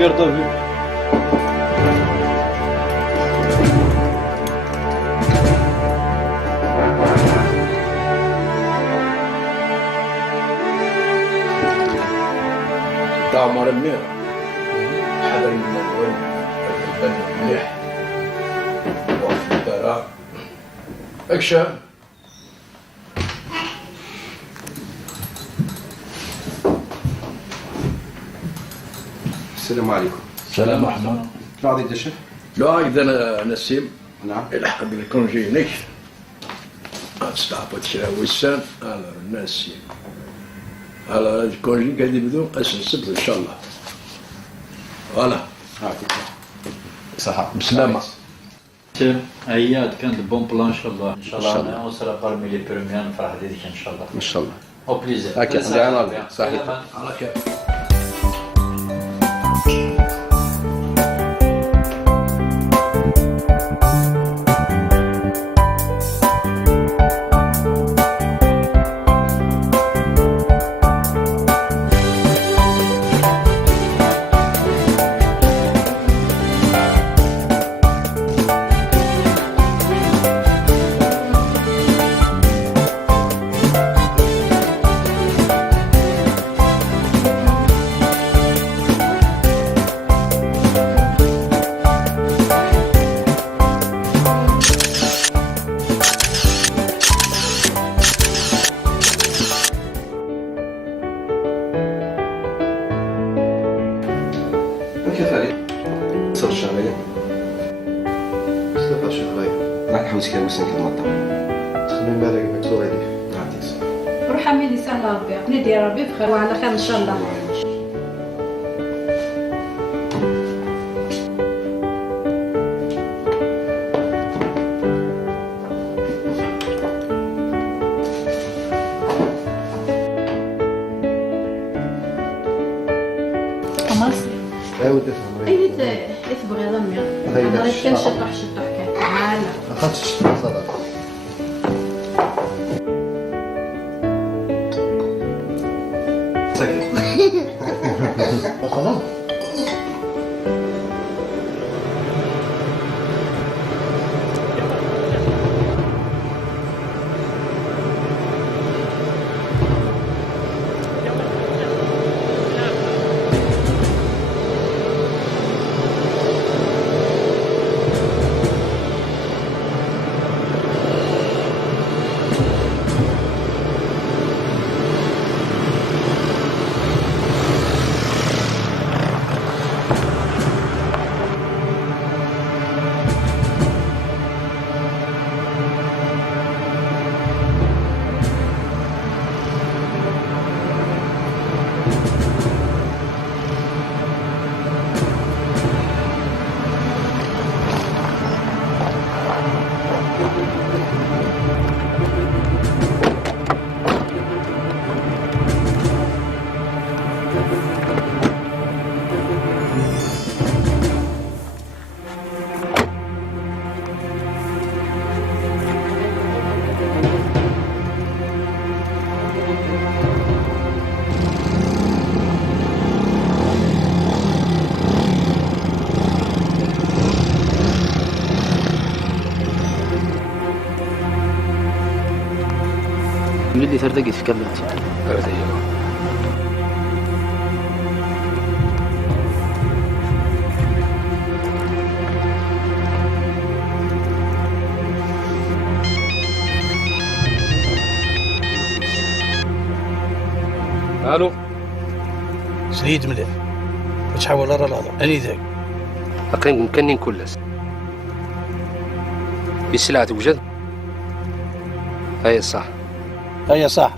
garde à vue. دعمر مليح حضر من الأول البن مليح وفي الدار اكشا السلام عليكم. السلام ورحمة. راضي تشرف؟ لا هكذا نسيم. نعم. الحق الكونجي نيك استعبط شرا وسام على نسيم على الكونجي قاعد يبدو السبت ان شاء الله. فوالا صحة بسلامة. هيا كان دو بون بلان ان شاء الله. ان شاء الله اون سرا بارمي لي بروميير نفرح هذيك ان شاء الله. ان شاء الله. او بليزير. هكا صحيح. على خير. كيف عليك؟ صار الشهرية؟ مصطفى شغال. راك حوس كان مساك المطر. تخمم بالك مكتوب عليك. يعطيك الصحة. روح عمي سهل ربي ندي ربي بخير وعلى خير ان شاء الله. أمرسي. عاود تفهم. أي تبغي ضمي. أنا كان شطح كان. معانا. أخذت صدق. خلاص. من اللي تردقت في كلمتي الو سليد مليح وتحاول ارى الهضر اني ذاك كان كلس بالسلعة توجد هاي صح هيا صح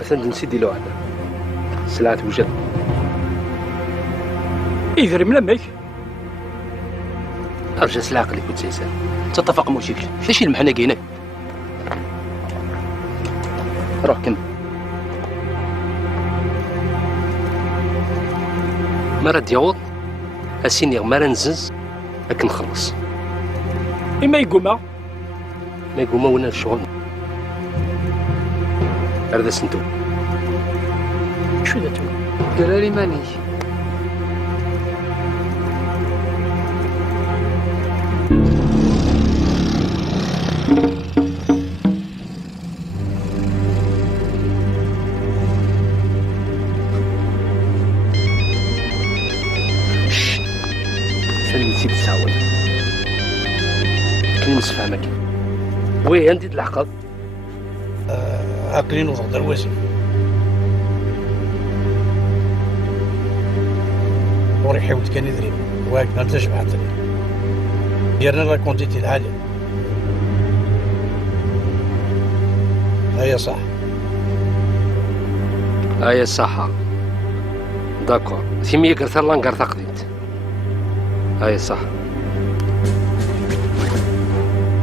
بس نسيدي له واحدة السلعة توجد إذا ملمك أرجع سلعة اللي كنت سيسال تتفق موشيك فاش المحنة كاينة روح كمل مرة ديوض هاسيني مرة نزز هاك نخلص إما يقوم ما يقوم ونا الشغل هذا سنتو شو ذا تو دراري ماني سلمي نسيت تساوي كل نسفهمك وي عندي تلحقط عاقلين وضغط الوسم وريحي كان يدري واك ما تشبع حتى ديرنا لا كونتيتي العالية هيا صح هاي الصحة داكور سيمي قرثر لان قرث قديت هاي صح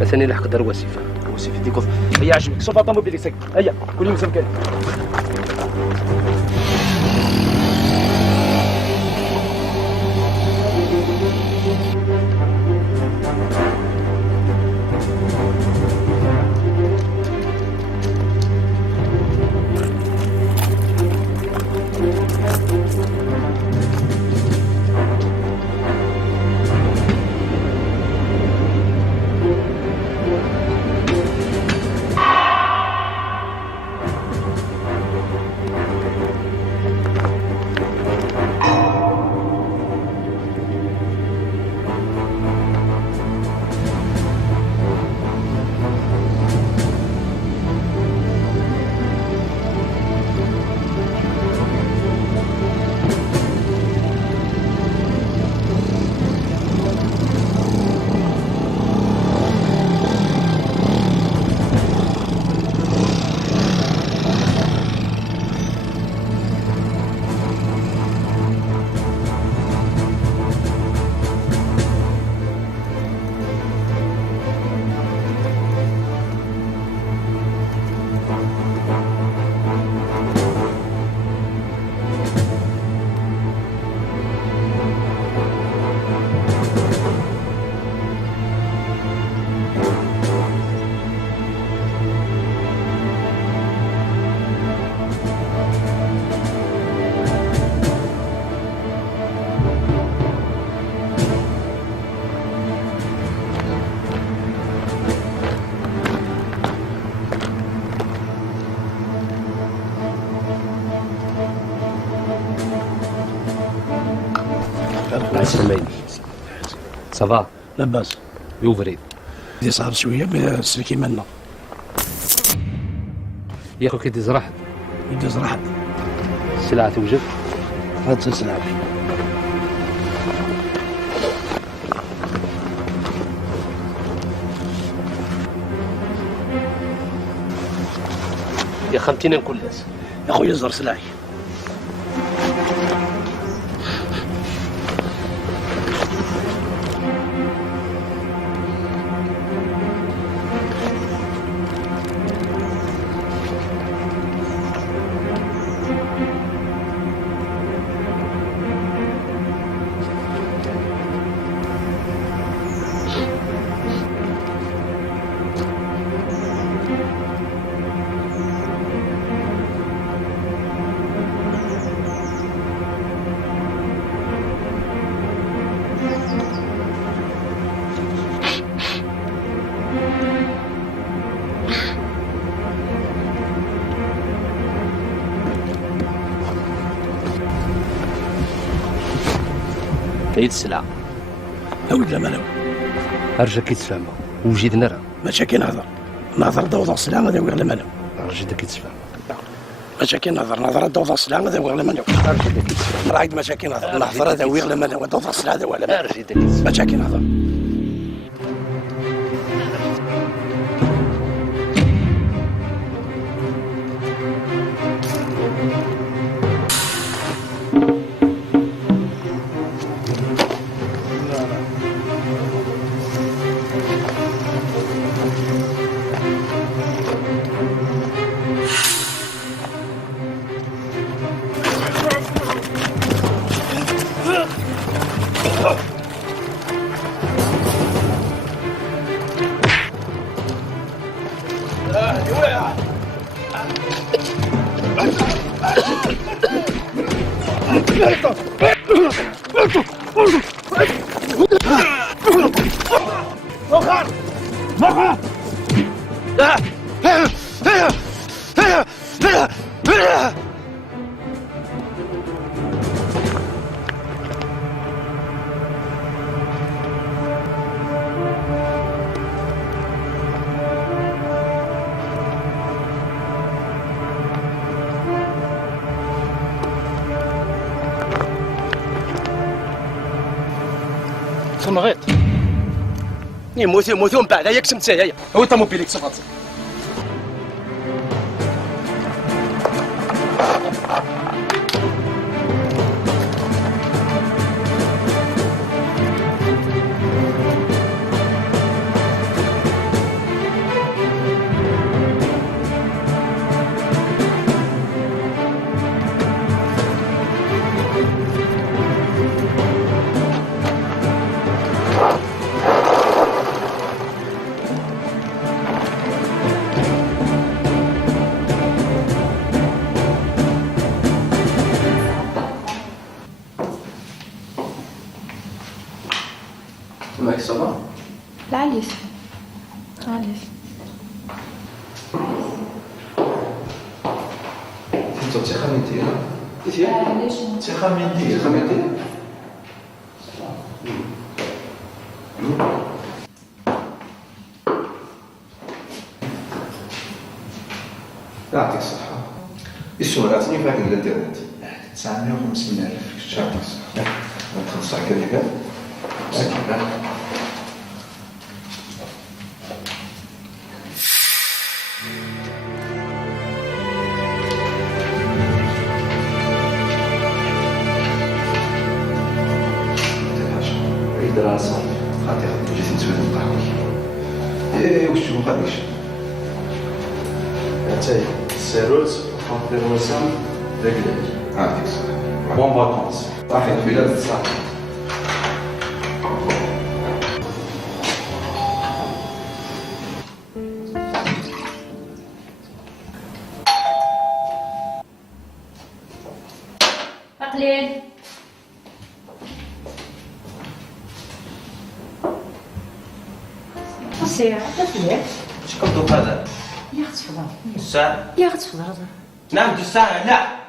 مثلا لحق دار وسيفة وسيفة ديكوف هيا عجبك سوف أطمو بيدك سك هيا كل يوم سمكان مع السلامة صافا لاباس يوفريد دي صعب شوية بس كيما يا اخو كي تزرح يدز راحت السلعة توجد هاد السلعة يا خمتينا نكون لاس يا خويا زر سلاحي عيد السلعة هاود لا مالو ارجع كي تفهم وجيد نرى ماشي كي نهضر دوض السلام هذا ويغلى مالو ارجع كي تفهم ماشي كي نهضر دوض السلام هذا ويغلى مالو ارجع كي تفهم رايد ماشي كي نهضر هذا ويغلى مالو دوض السلام هذا ولا مالو ارجع كي تفهم ماشي كي نهضر تخدم غيط يموتوا من بعد. هيا كتمت هيا هو الطوموبيل صفات. معك صباح؟ العليس العليس انت تخمنتي انت تخمنتي يعطيك الصحة. السؤال عطيني فاك الانترنت 950,000 يعطيك الصحة. نتخلص على كذا دراسة خاطر جيت نتسوى القهوة. واش تشوفو خديش؟ هاتاي السيروت خاطر وسام رجليج يعطيك الصحة. بون فاكونس واحد في بلاد الصحة. قليل ساعة تفلت شكون دوك هذا؟ يا اختي تفضل الساعة؟ يا اختي تفضل نعم الساعة لا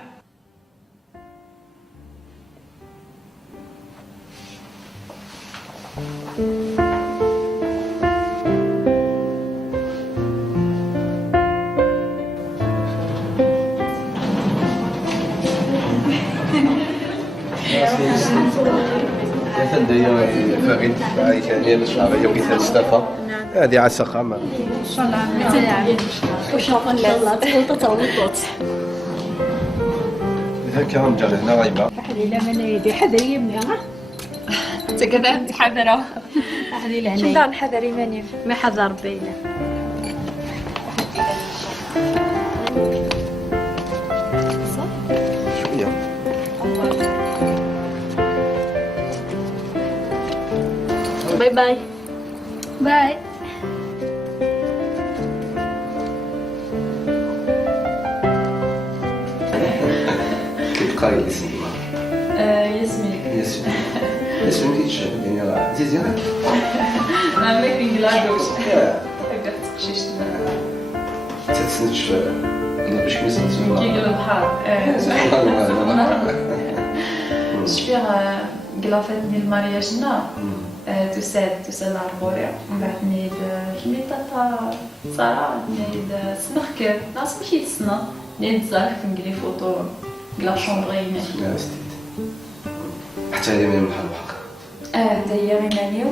هذه فاغين عايشانية باش عربية وكيف تستفى. هذه على السخامة. ان شاء الله وشوفوا ان شاء الله تطوطت هكا رجال هنا غايبة. حدي لا من يدي حذري مني انت كذا تحذره حدي لهنا شنو دار حذري ماني ما حذر ربي لا شوية. باي باي باي كيف تقراي الاسم؟ ياسمين ياسمين. ياسمين كيتشاف يعني راه زيزي هاك. ما ماكين كلاكوش ياه. هكا تقشيش تتسنتش قلنا باش كيسنتو. كي قال البحر شفيغ قلافات ديال المارياجنا تساد عربوريا من بعد نيد كميتا صرا نيد سنخكر ناس ماشي تسنا نيد زاك نقلي فوتو قلا شومبرينا حتى هي من بحال الحق. دايا غيمانيو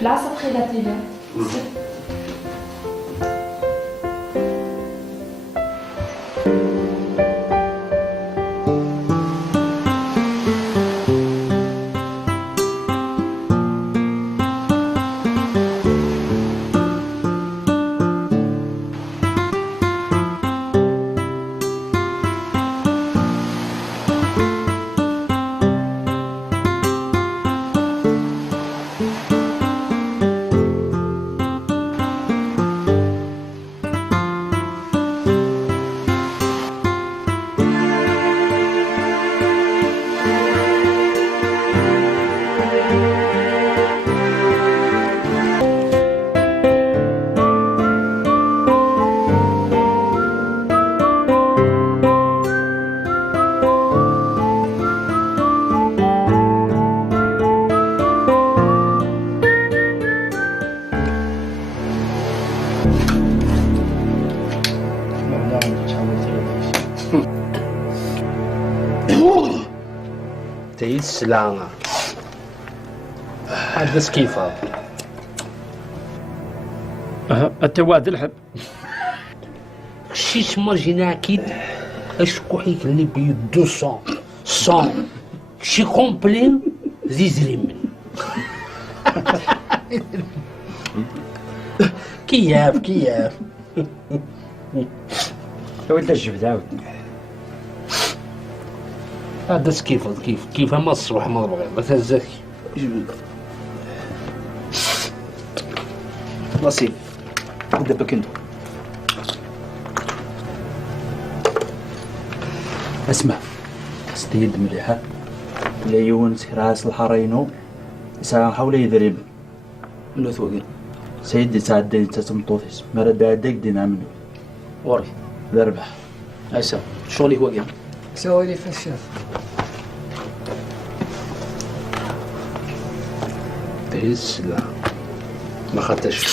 بلاصه بخي تيلي تعيد السلعة حدث كيف هذا؟ انت واد الحب شي تما جينا اكيد اشكو حيك اللي بي 200 100 شي كومبلين زيزري من كياف ولد الجبد عاود هذا كيف ما الصبح ما بغي ما تهزك نصيب دابا كنتو اسمع خاص يد مليحه لا يونس راس الحرينو حاول يدرب منو ثوقي سيدي تعدي انت تمطوطيس مرة بعدك دينا منو وري ذربح عيسى شغلي هو قام سوي لي فشاف بس لا ما خدتش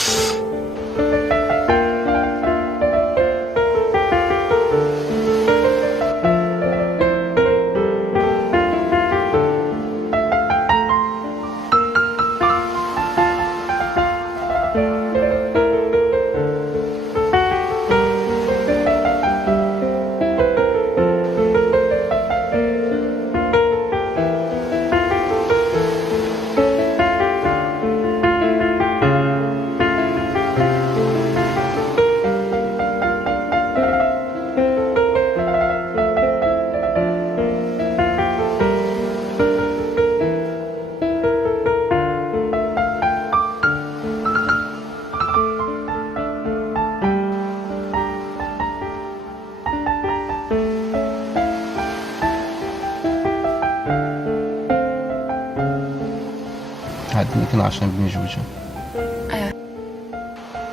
عاد يمكن 10 بنجوجو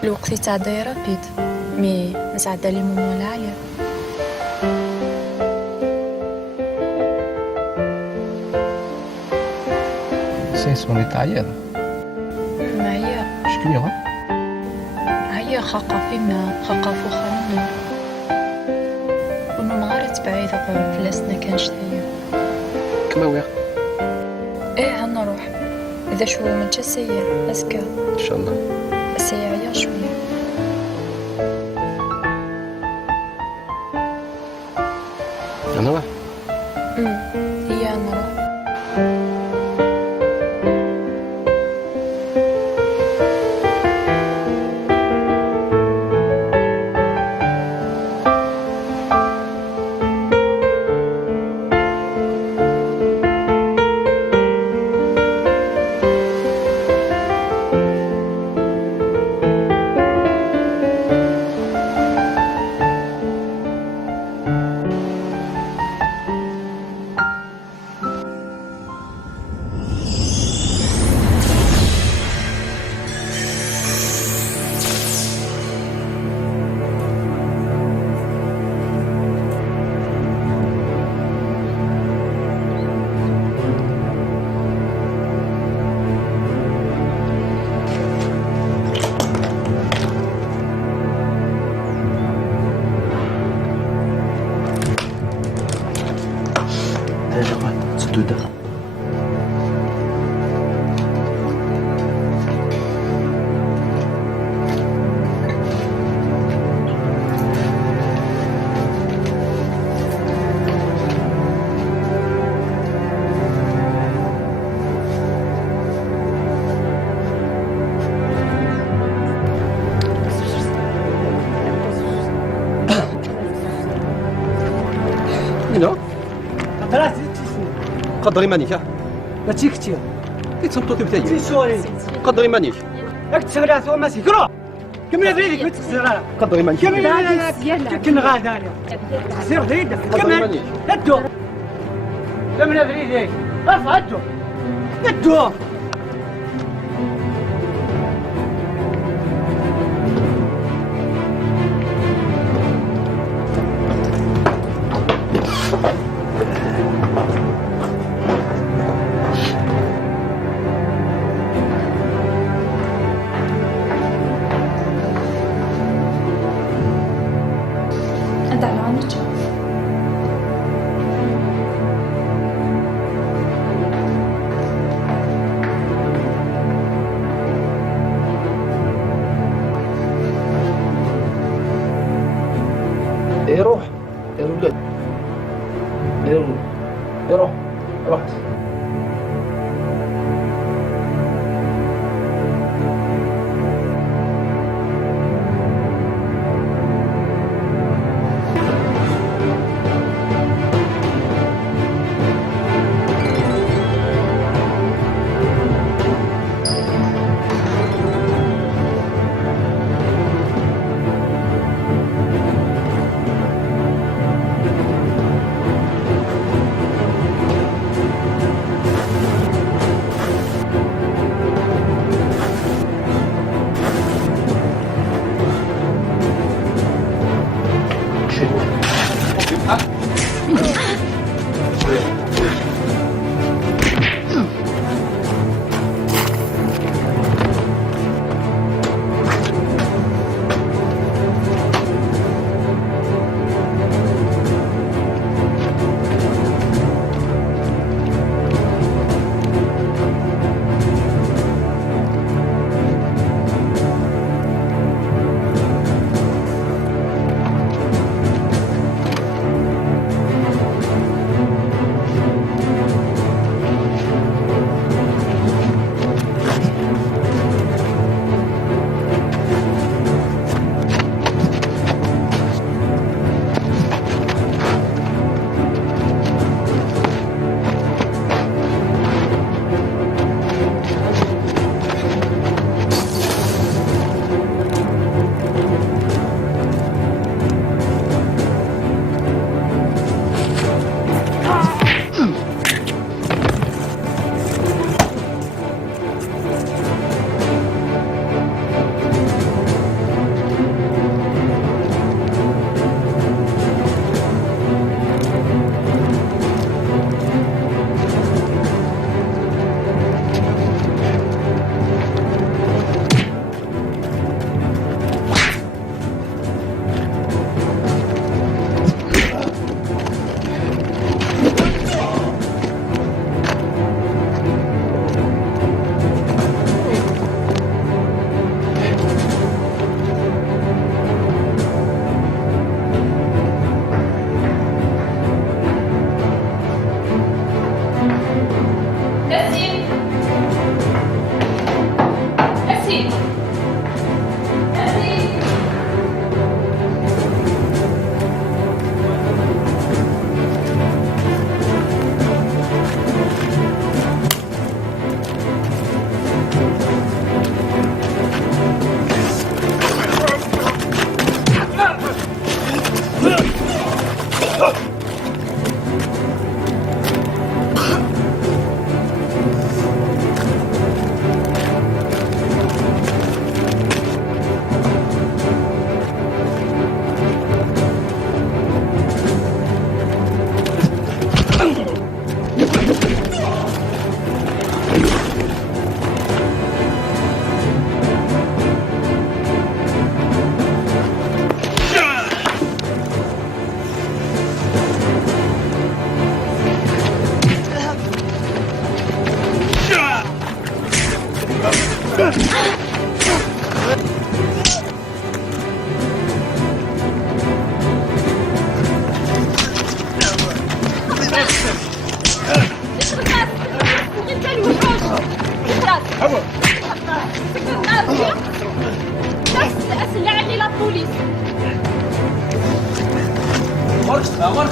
الوقت يتعدى رابيد مي نتعدى لي مومون العيا سيسوني تعير معايا شكون يا هيا خاقة فيما خاقة فوخنا ونو مغارت بعيدة فلاسنا كانش هي كما ويا ايه هنروح اذا شو من سيء اسكا ان شاء الله سيء عيا شوية انا راح هي نروح قدري مانيك ماشي كتير كيتصمتو تبتاي تيسوري قدري مانيك راك تسغرات وما سيكرو كمل فريدك ما تخسر قدري مانيك كمل كن غادا سير فريدك كمل هدو كمل فريدك ارفع هدو الوقت.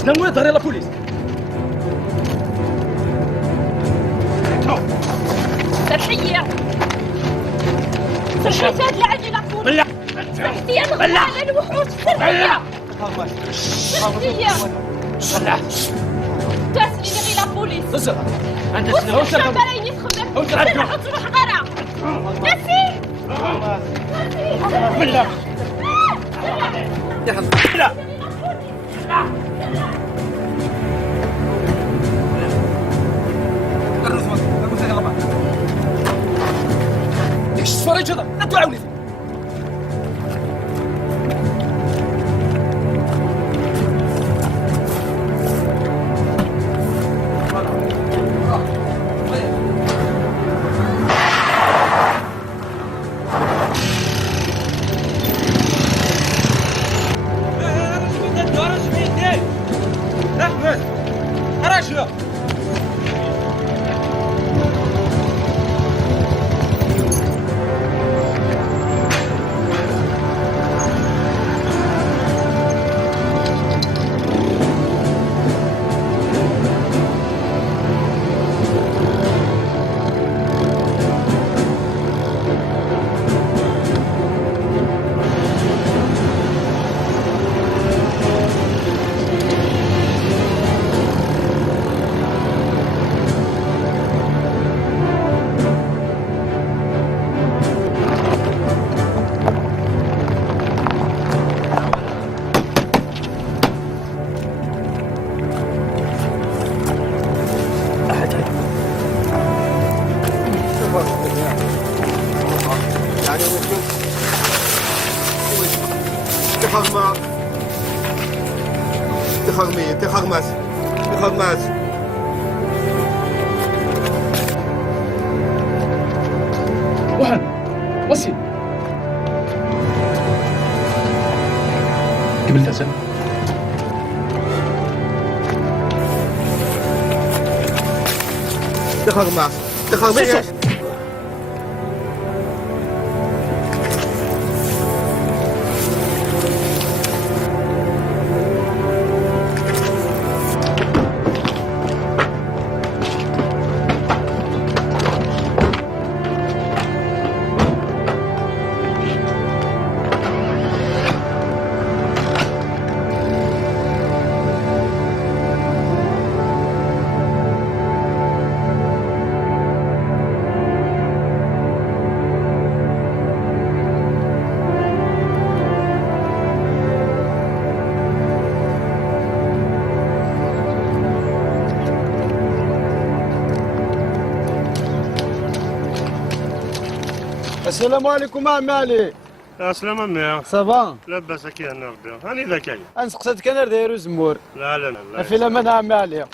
نموت ظهري لا بوليس. سرحية سرحية لعلي لا بوليس. سرحية نغلى على الوحوش. سرحية سرحية تاسلي لغي لا بوليس. أنت شنو وصل براني تخمم سرحة تروح غرا نسي بالله لا ديك الصفارة يجدر لا تعاوني فيه. وهن وصي قبلت سنة السلام عليكم عمالي. السلام عمي. صافا؟ لاباس كي انا ربي هاني ذا كاين. نسقسيتك انا داير زمور. لا لا لا في الامان عمالي.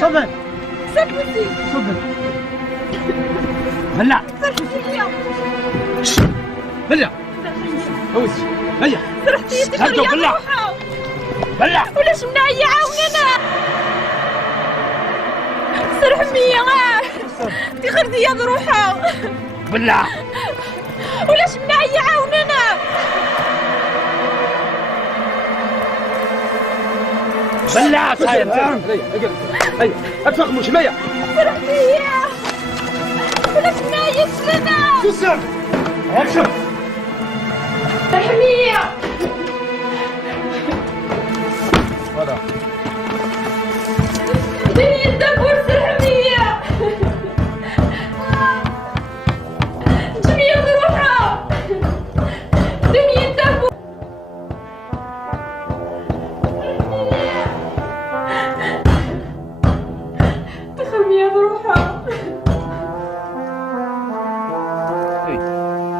تفضل سكتي تفضل بلع بلع اوس هيا سرحتي هرجو بلع بلع ولاش منعي عاوننا سرح مية دي خردي يا روحها بلع ولاش منعي عاوننا بلع صاير هيا اتفقموا شمية سرحتي ولاش منعي سلنا تسر هكشف سرحمية هذا دنيا الدبور سرحمية جميع روحها دنيا الدبور تخمي روحها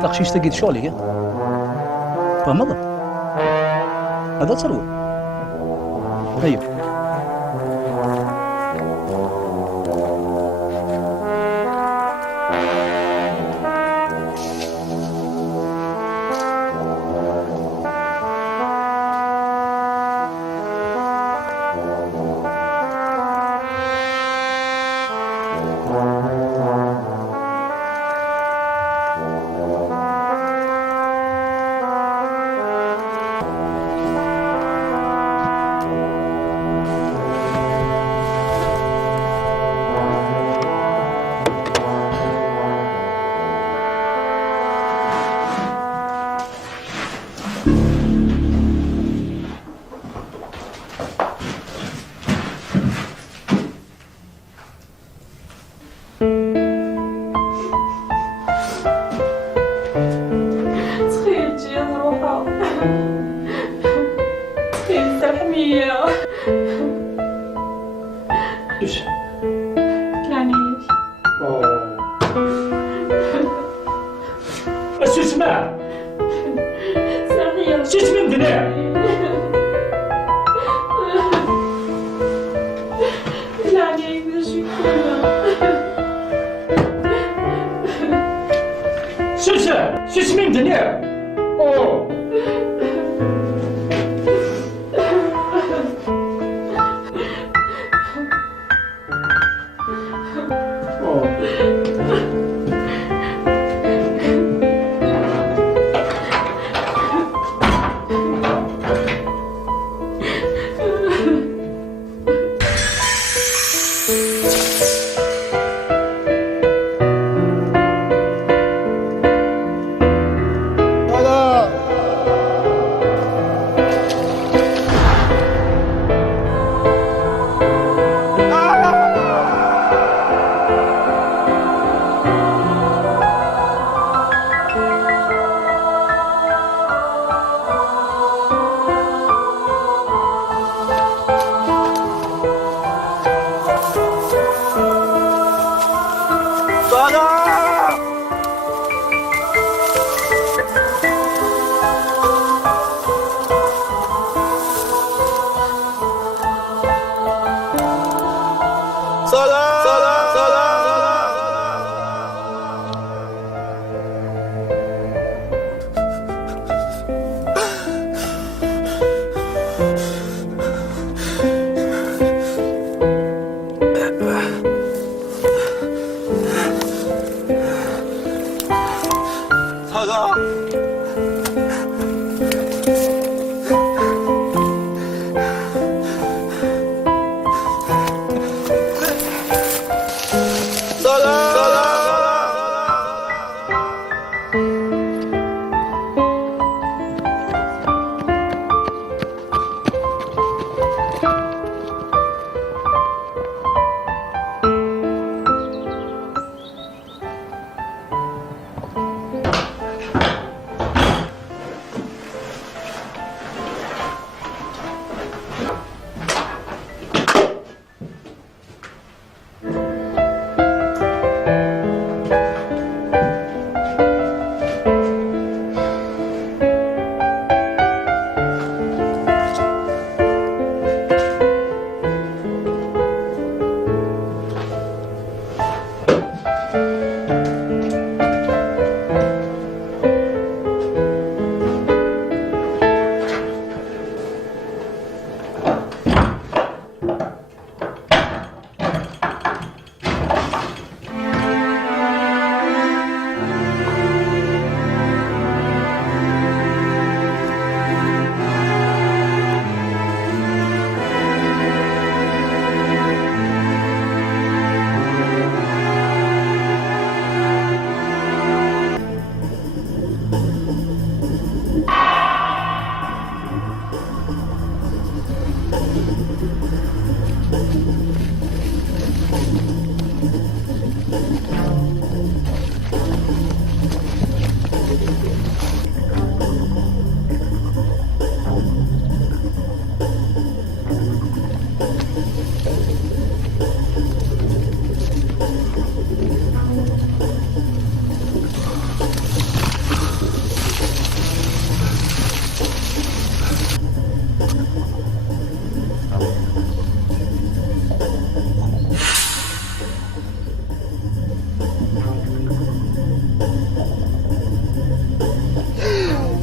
تخشيش تقيد شغلي فمضى هذا تصلوا طيب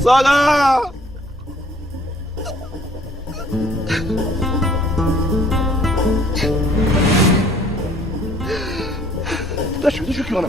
صلاة لا شكرا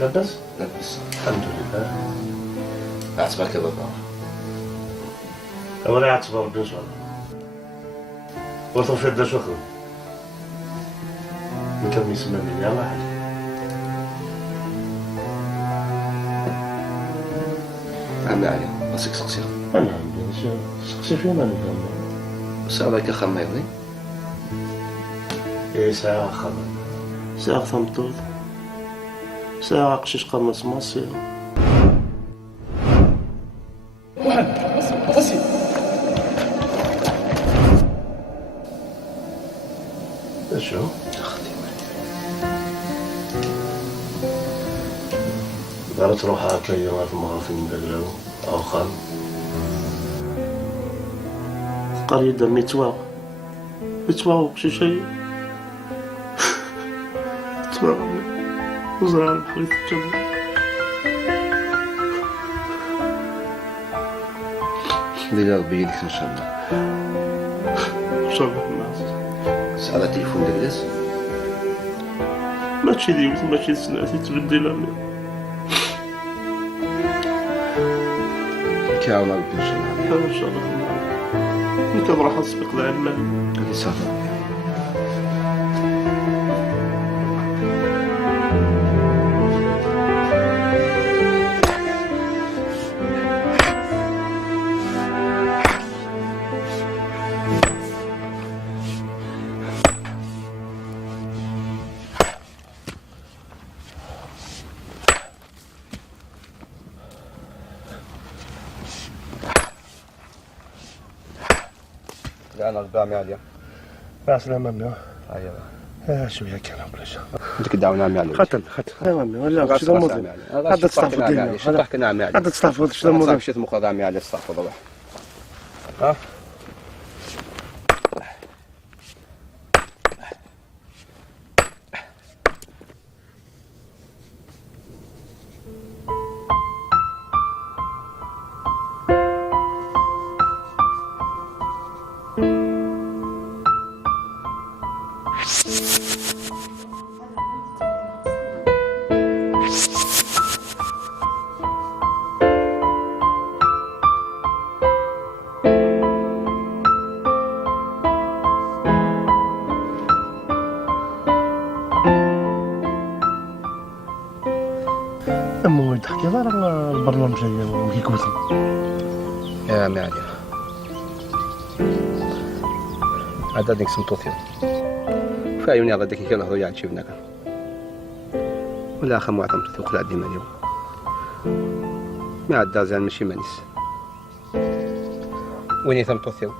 لبس؟ لبس الحمد لله. أعتبرك بابا. ولا يعتبر بدوس والله. وطفل بدوس وخذ. من كم يسمى لي يا واحد. عمي علي راسك سقسي. أنا عندي سقسي فينا نفهم. سألك خميري؟ إيه ساعة خمر. ساعة ثمطوط. ساعة قشيش قمص مصير. قصي شو؟ قالت روح هكا ما في مغافين بلو أو خان قريدة متواق شي شيء متواق وزرع الحريف الجبل اللي ربي بيدك إن شاء الله. إن شاء الله الناس سأل التليفون دجلس؟ ماشي ديوت ماشي سناتي تبدل أمي كاونا إن شاء الله. إن شاء الله أنت راح أسبق لعلمه إن شاء الله. أنا قدامي عليا. بس لا ممنوع. أيوة. شوية كلام بلاش. أنت كداونا عمي عليا. خطل. أيوة ممنوع. ولا شو ذا هذا تستعفض الدنيا. هذا تحكي نعم عليا. هذا تستعفض شو ذا موضوع. صار شيء مقدام عمي عليا استعفض الله. ها؟ أمو يضحك يا راه البرنامج هي كيكوتي. يا عمي علي. هذا ديك سمطوطي. فايوني هذا ديك كان هضو يعني شفناك. ولا أخا معظم تثوق لا ديما اليوم. ما عاد زين ماشي مانيس. ويني ثمطوطي؟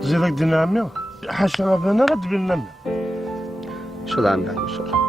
زيدك دينا عمي حاشا ربنا غد بينا. إن شاء الله عمي علي إن شاء الله.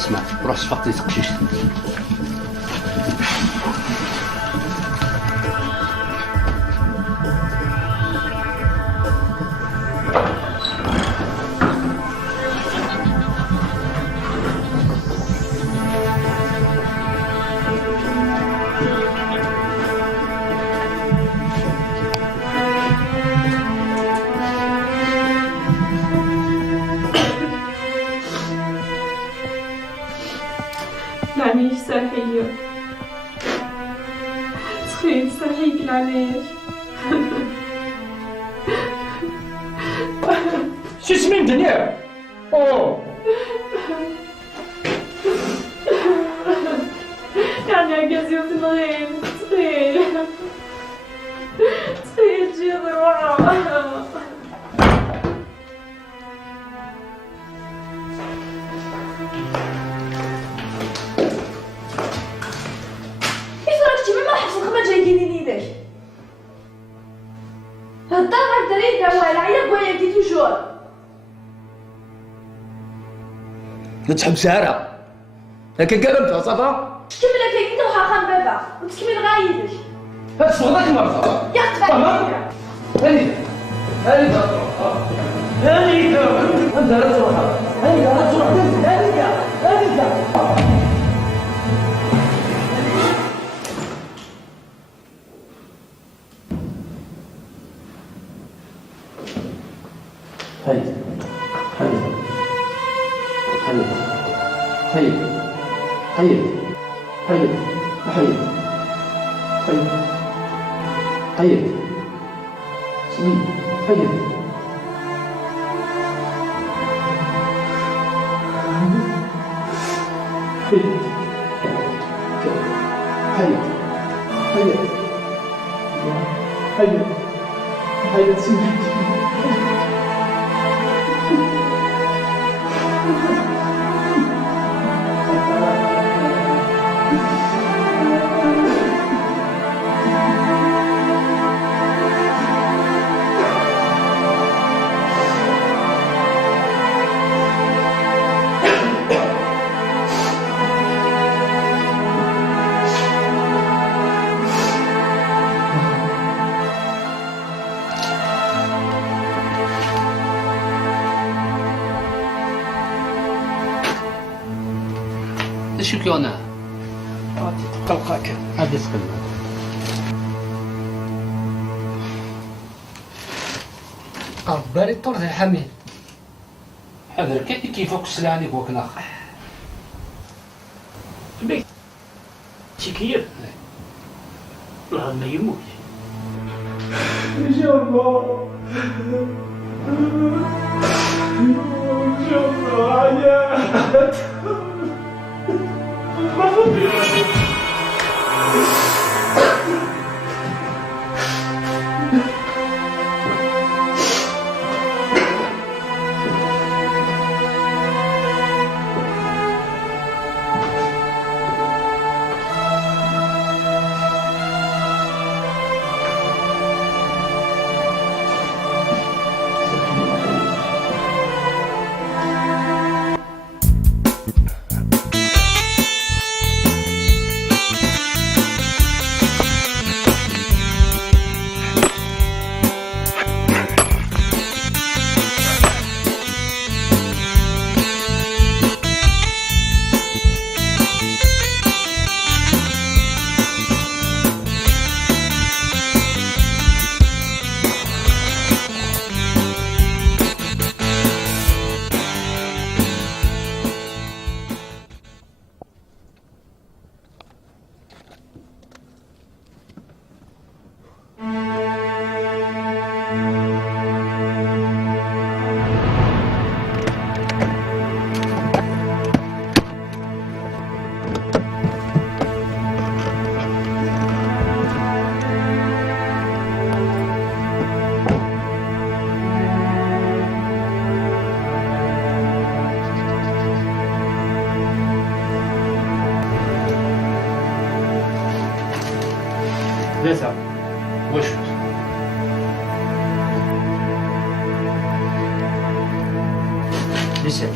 اسمع روح صفقتي تقشيش. العميش ساحية تخيل ساحيك العميش. شو اسمي الدنيا؟ اوه يعني عكازيو تنغيب تخيل تجي ضروعة. الضربة الدريدة والعيب ويا كي توجور نتحب سارة لكن قربتها صفا تكمل كي نروح خان بابا وتكمل غايبك هاد صغرك مرة يا اختي هاني هاني هاني انت لا تروح هاني لا تروح هاني هيا هيا هيا هيا هيا هيا هيا هيا هيا سمي هيا هيا هيا هيا هيا سمي شو كيونا؟ تلقاك هذا سكن بالي طرد يا حميد. حذر كيف وكسلاني بوك ناخ بيت شكير لا ما يموت ان شاء الله ان شاء الله ثلاثة واش لسات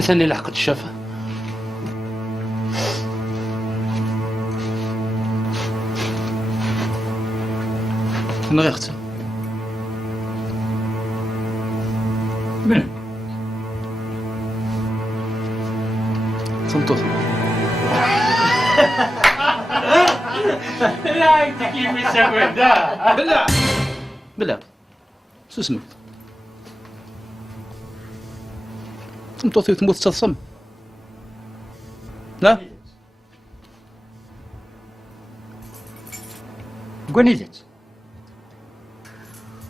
مثلا لحقت الشافه انا غير اختي من؟ تنطوط لا انت كيف يسوي ده؟ بلا شو اسمك تنطوطي وتموت تصم لا قنيدت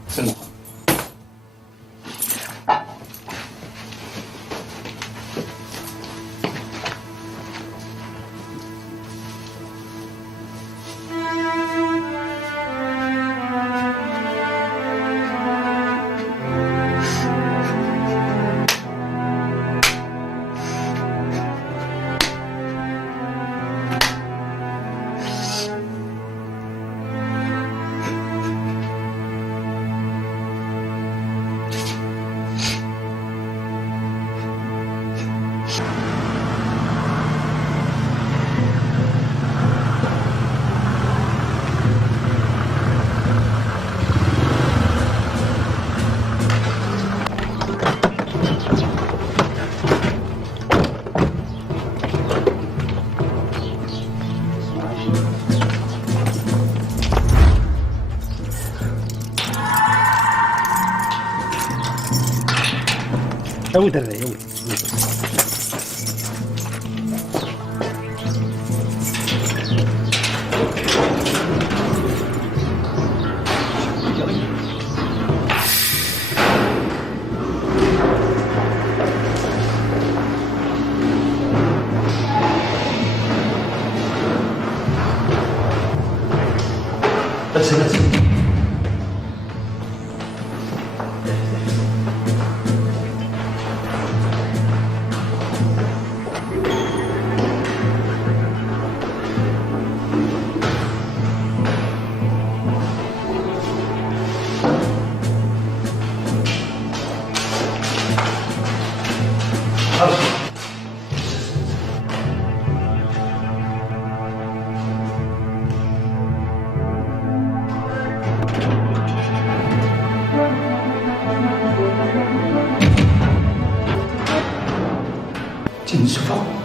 سنة يا دري يا ولد تنسفة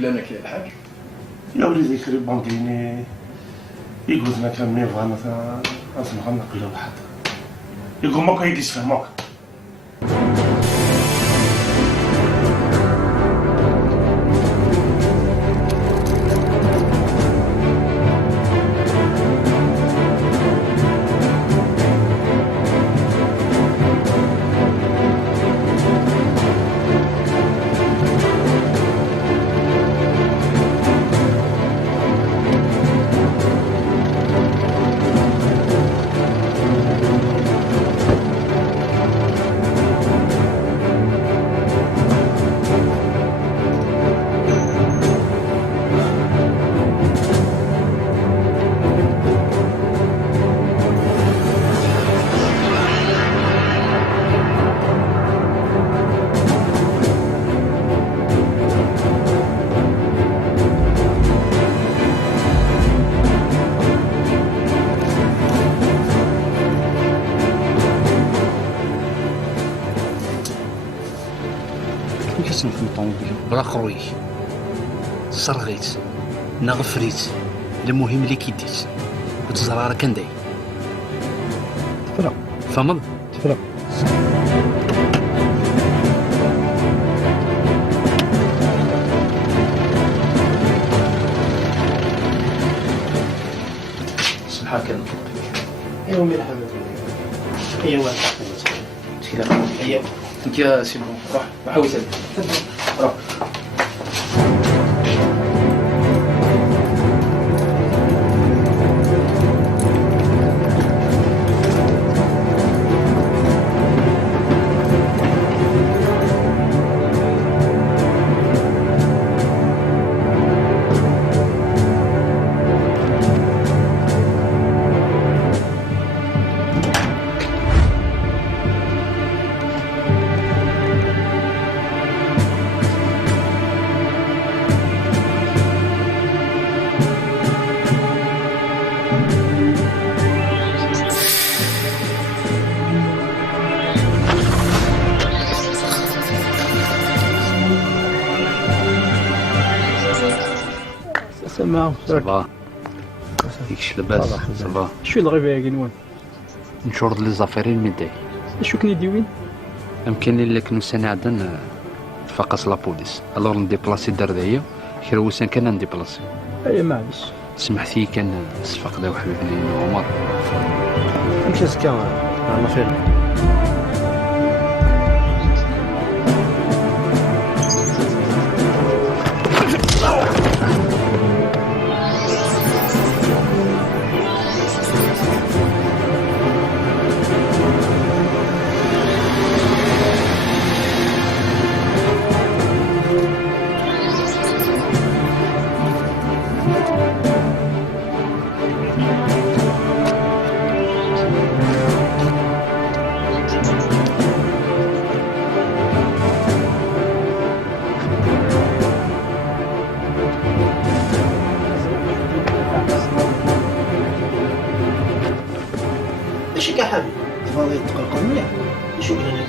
لنا كي الحاج يا وليدي كريم بانكيني يقول لنا كان ميفا مثلا اصلا غنى كل واحد يقول ما كان يقيس فهمك كيفاش نفهم الطوموبيل بلا خروي صرغيت نغفريت المهم اللي كيديت وتزرارة كان داي تفرق فهمت تفرق أمي الحمد هي واحد مشكلة هي انت يا سي بون روح حوس روح سماهم صباح ديكش لاباس صباح شو الغيبة يا قنوان نشرد لي زافيرين ميداي شو كني ديوين يمكن لك نساني عندنا تفقس لابوليس الور نديبلاسي دردايا كرا وسان كان نديبلاسي اي معليش سمحتي كان صفق دا وحبيبني عمر نمشي سكان انا خير ماشي كاع حبيبي تفضل يتقلقل مليح شو قلنا لك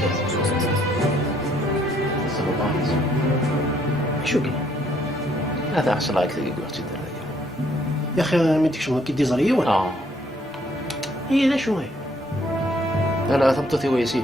شو قلنا هذا احسن رايك تلقى وقت الدردايا يا اخي ما ديك شنو كي ديزر يوان هي لا شنو هي انا ثبتتي ويسي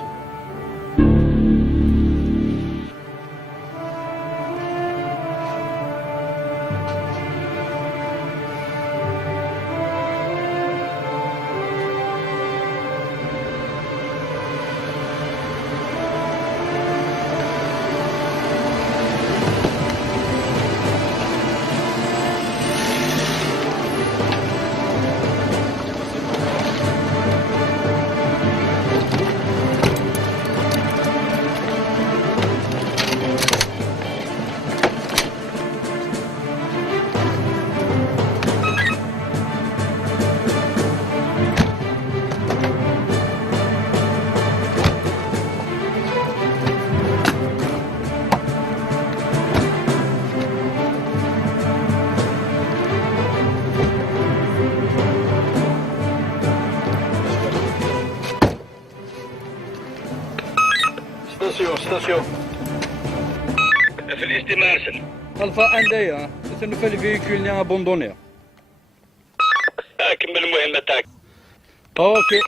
ستاسيون في الاستماع ارسل الفا اندايا تنفى الفيكول ني ابوندوني كمل المهمه تاعك اوكي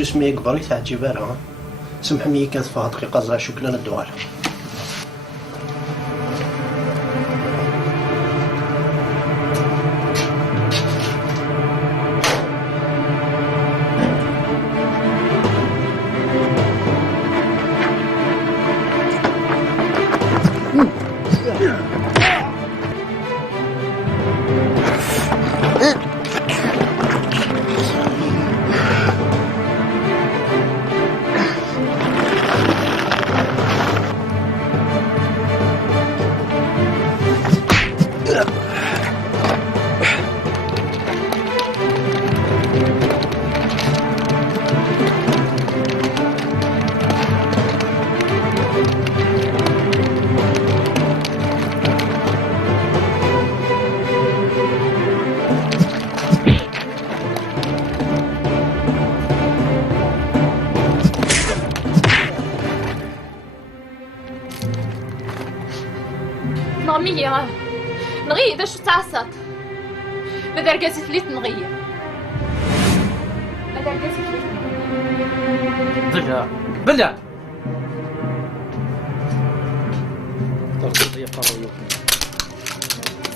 سوسمي يكبر يتعجب لها. سمحني كانت فيها دقيقة زعما شكرا ندوها لها. نغمية نغية باش تعصت. ماذا رقازت ليت نغية. ماذا رقازت ليت نغية. بلع بلع.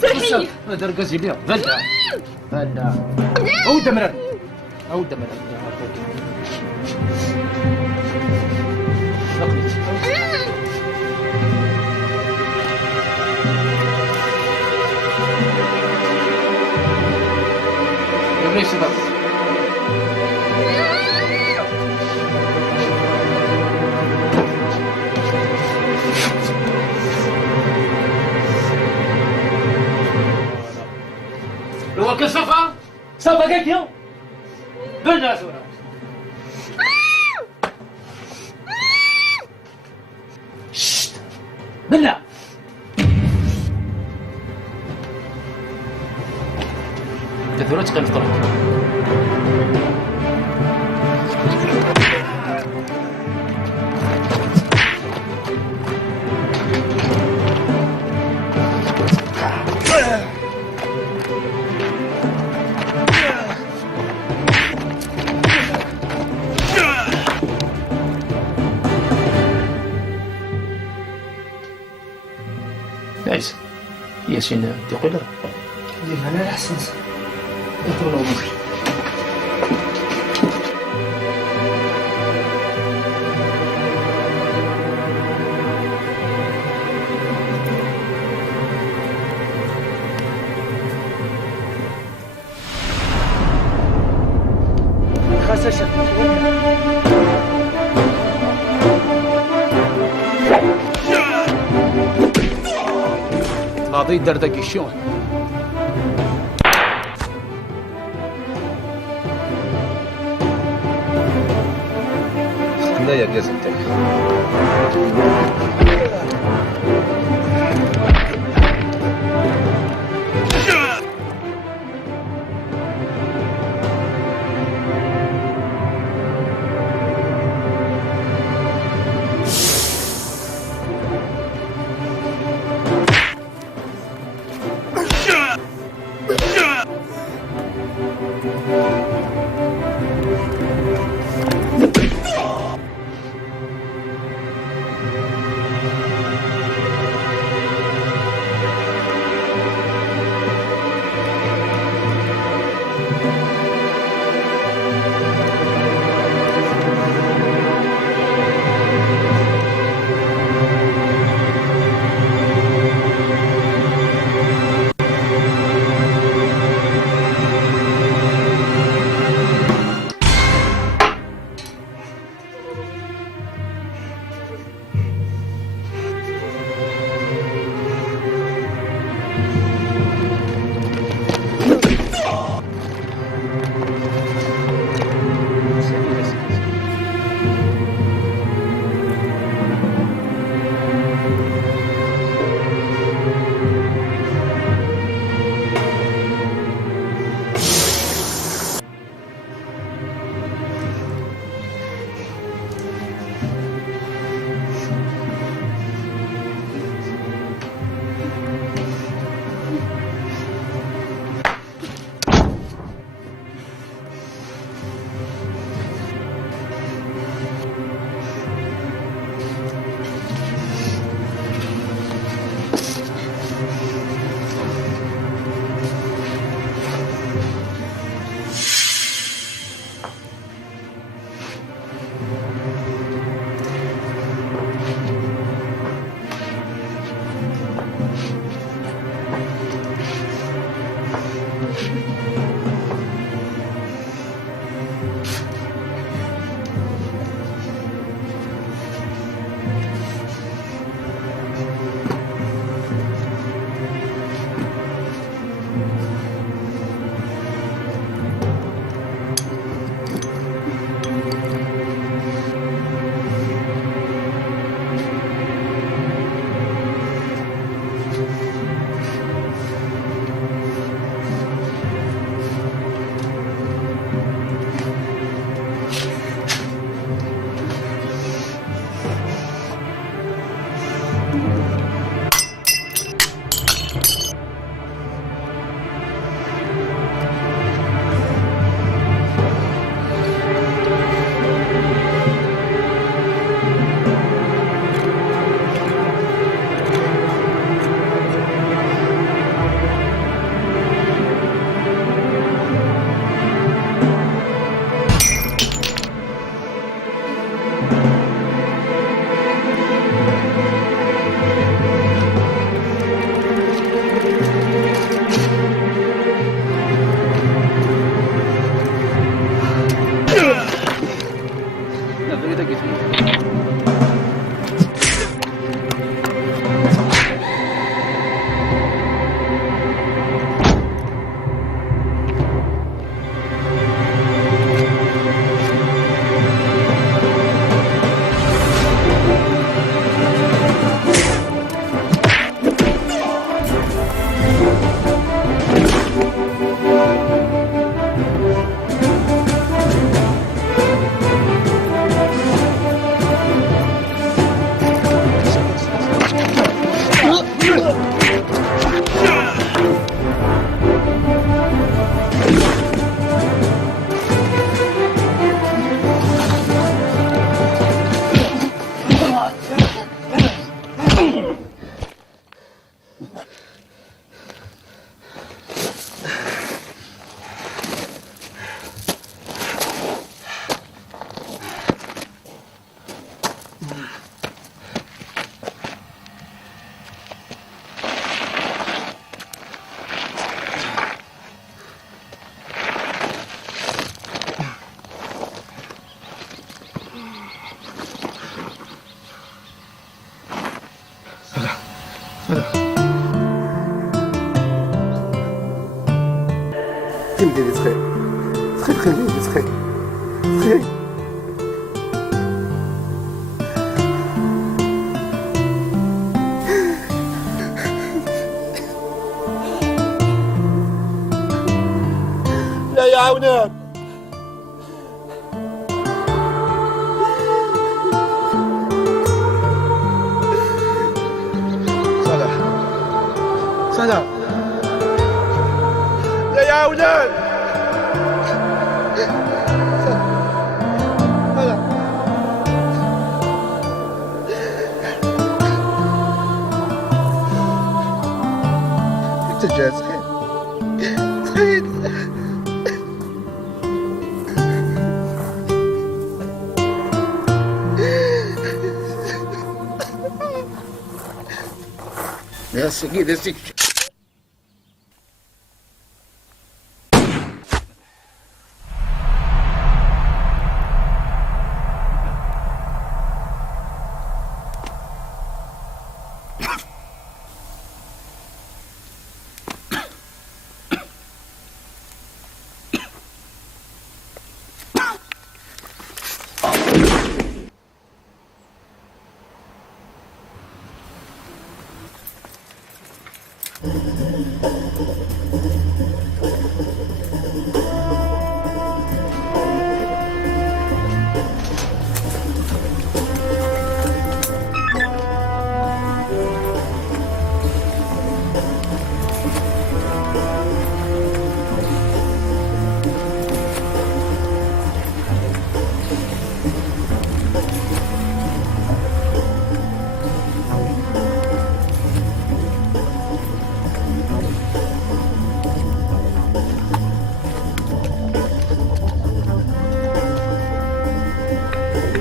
سامحيني. ماذا رقازي بيها. بلع بلع. أو دمرة أو دمرة. ليش بس؟ هو كصفة صفة كيف بلع سورة. شت بلع. كثرت قيمة طرق. نايس. ياسين تقول له أنا أحسن يقول مشكل. خساشة قاضي دردقي شلون؟ لا يا قزمتك. تمدي تخيل تخيل تخيل تخيل لا يا عونان صلاح صلاح لا يا عونان تجهز خير يا سيدي يا سيدي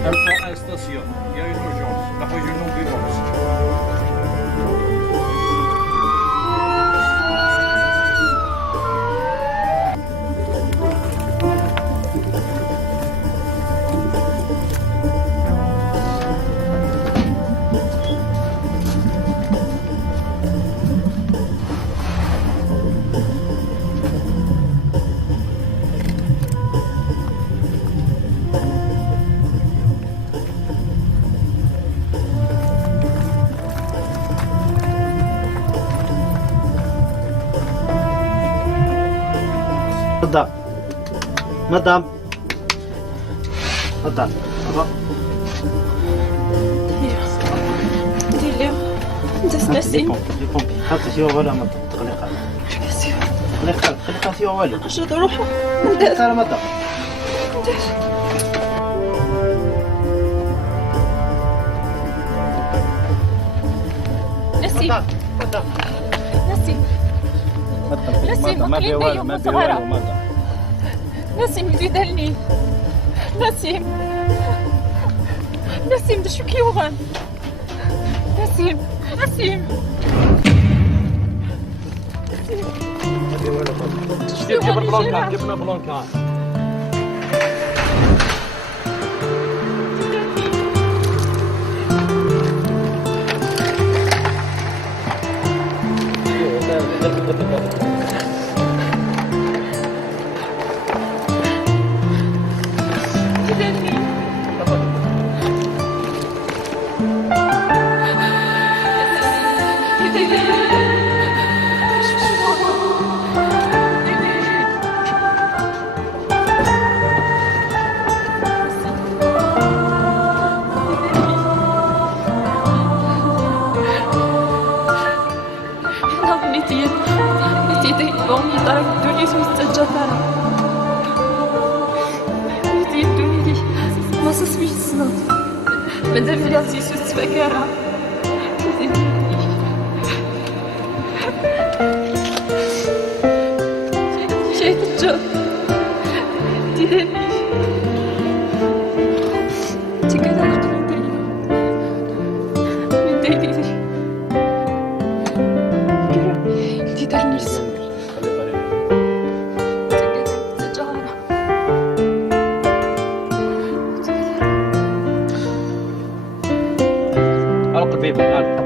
Alpha 1 station, il y a une urgence, la rue du non-violence. مدام مدام دير ليهم انت سناسين حتى سيوا ولا مدام تغلق خليها سيوا ولا اشرد روحه ترى مدام نسيم نسيم ما كاين يوم صغيرة نسيم يدلني نسيم ده شو كيوغان نسيم جبنا بلانكان مادام بلاتي سوس فكرة شايف الجو تدني تكذا من دايري انتي ترنس القبيب الآن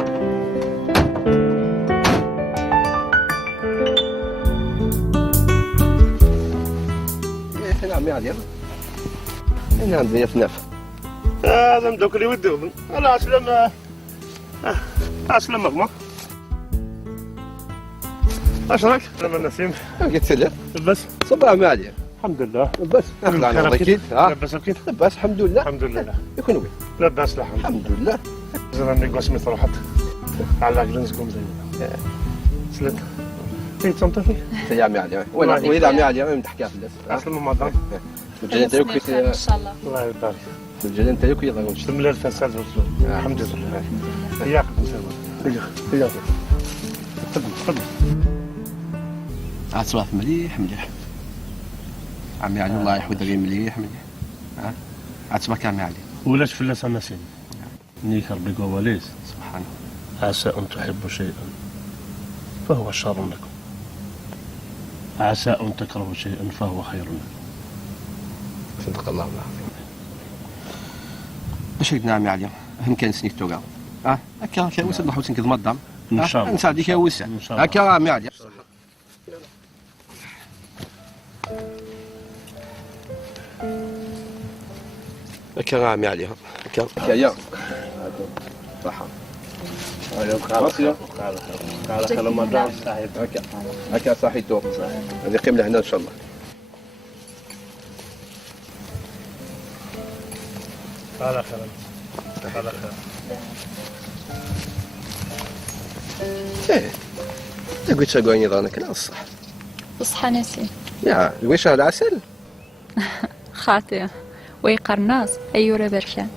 نعم يا علي انا عندي يفنف هذا مدوك لي ودي انا اسلم مغمى اش راك؟ لما نسيم قلت لك لبس صباح ما علي الحمد لله لبس اخلع اكيد لبس اكيد لبس الحمد لله الحمد لله يكون وين لبس الحمد لله زمان نقاش مثل روحك على جلنزكم زي سلت ايه تصمتني يا عمي علي وين عمي علي وين تحكي في الناس اسلم مدام الجنة انت يوكي ان شاء الله الله يبارك الجنة انت يوكي يلا وش تملى الفساد الحمد لله اياك اياك تفضل عاد مليح مليح عمي علي الله يحفظك مليح مليح عاد صباح عمي علي ولاش فلاس النسيم نيك ربي قواليس سبحانه عسى ان تحبوا شيئا فهو شر لكم عسى ان تكرهوا شيئا فهو خير لكم صدق الله العظيم باش قلنا عمي علي هم كان سنيك توقع هكا كاوس الله حوسن كذا مضم ان شاء الله نساعدك كاوس هكا عمي علي هكا عمي علي هكا يا صح خلاص يا على خير رمضان صاحب هكا صحيتو هذه قيمة هنا ان شاء الله على خير على خير ايه قلت شاقوني ظنك لا الصح بصحى نسيم يا ويش هذا عسل خاطئة ويقرناص أيورا برشان